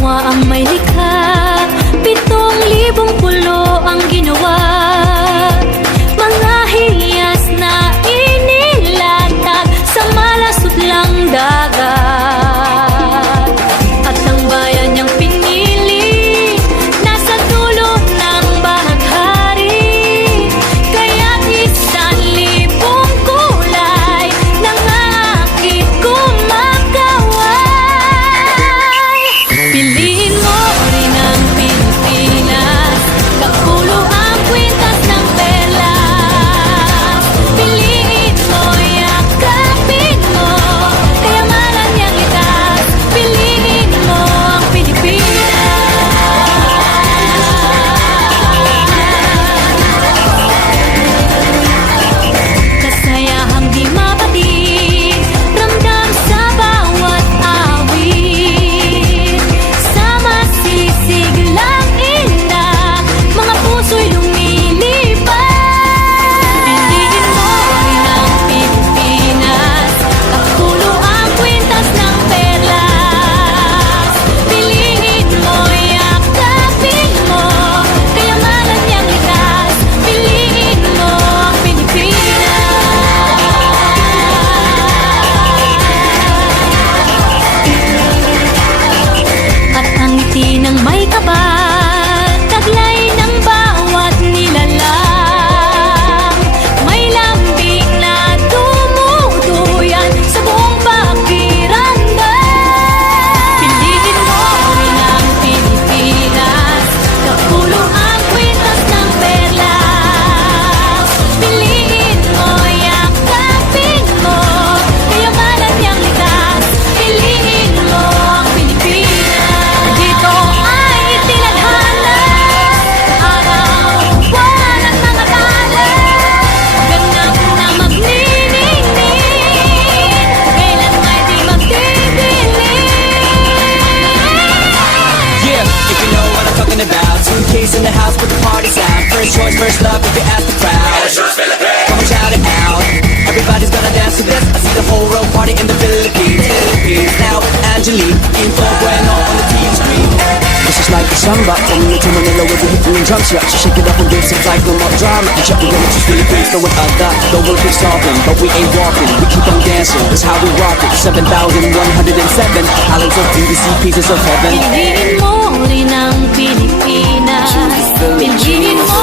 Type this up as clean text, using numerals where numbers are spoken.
Ginawa ang may likha, 7,000 pulo ang ginawa. Mga hiyas na inilatag sa malasot lang dagat. At ang bayan niyang pinili nasa dulo ng bahaghari. Kaya't 1,000 kulay nangakit kumakaway. Piliin mo rin ang Pilipinas, kapulo ang kwintas ng perlas. Piliin mo, yakapin mo, kayamanan niyang litas. Piliin mo ang Pilipinas. Kasayahang di mapatid, ramdam sa bawat awit. Sa masisiglang inda, mga puso'y lumilipad. Piliin mo rin ang Pilipinas, kapulo ang kwintas ng perlas. Piliin mo, yakapin mo, kayamanan niyang likas. Piliin mo ang Pilipinas. At ang ngiti ng may kapal, taglay ng bawat nilalang. May lambing na tumutuyan sa buong pakiramdam. Piliin mo rin ang Pilipinas, kapulo ang kwintas ng perlas. Piliin mo, yakapin mo, kayamanan niyang likas. Piliin mo ang Pilipinas. Dito ay tinadhana, araw, buwan at mga palad. Ganap na magniningning, kailan may di magdidilim. Yeah, if you know what I'm talking about. Suitcase in the house, put the party's out. First choice, first love, if you ask the crowd. Come on, shout it out. Everybody's gonna dance to this. I see the whole road party in the Philippines. Now with Angelique, info bueno on the TV screen. This is like a samba, coming into Manila with the hitting and drums. Yeah, so shake it up and give some like no more drama. And check the women to Philippines, throwing a dot. The world keeps talking, but we ain't walking. We keep on dancing, that's how we rock it. 7,107 islands of BBC, pieces of heaven. Piliin mo rin ang Pilipinas. Piliin mo